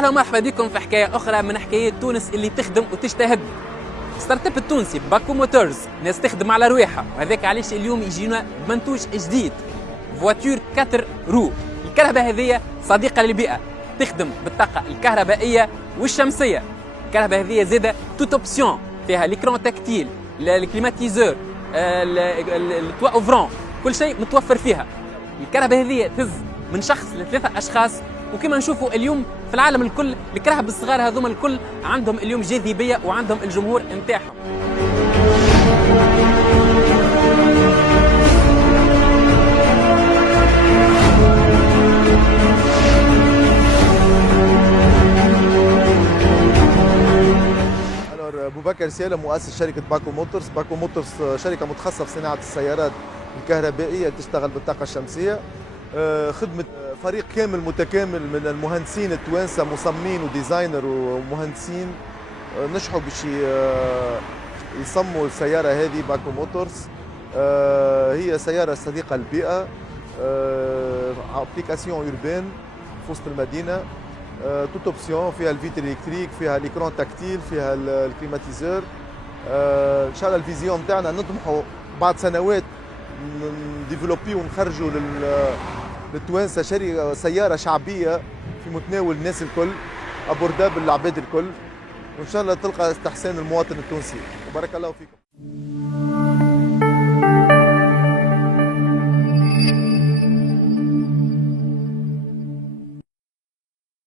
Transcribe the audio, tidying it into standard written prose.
اهلا ومرحبا بكم في حكايه اخرى من حكايات تونس اللي تخدم وتجتهد. ستارت اب التونسي باكو موتورز ناس تخدم على رواحها، وهذاك علاش اليوم يجينا بمنتوج جديد فواتور 4 رو. الكرهبه هذه صديقه للبيئه، تخدم بالطاقه الكهربائيه والشمسيه. الكرهبه هذه زاده توت اوبسيون، فيها ليكرون تكتيل، الكليماتيزور، التوا اوفرون، كل شيء متوفر فيها. الكرهبه هذه تهز من شخص لثلاثه اشخاص، وكما نشوفوا اليوم في العالم الكل الكرهب الصغار هذوما الكل عندهم اليوم جاذبيه وعندهم الجمهور نتاعهم. أبو بكر سالم مؤسس شركة باكو موتورز. باكو موتورز شركة متخصصة في صناعة السيارات الكهربائية تشتغل بالطاقة الشمسية. خدمة فريق كامل متكامل من المهندسين التوانسة، مصممين وديزاينر ومهندسين نجحوا باش يصمموا السيارة هذه باكو موتورز. هي سيارة صديقة للبيئة، ابليكاسيون اوربان في وسط المدينة، توت اوبسيون، فيها الفيتر الكتريك، فيها ليكرون تكتيل، فيها الكليماتيزور. ان شاء الله الفيزيون تاعنا نطمحوا بعد سنوات نديفلوبي ونخرجوا للتوانسه سياره شعبيه في متناول الناس الكل، ابوردابل للعباد الكل، وان شاء الله تلقى استحسان المواطن التونسي. وبارك الله فيكم.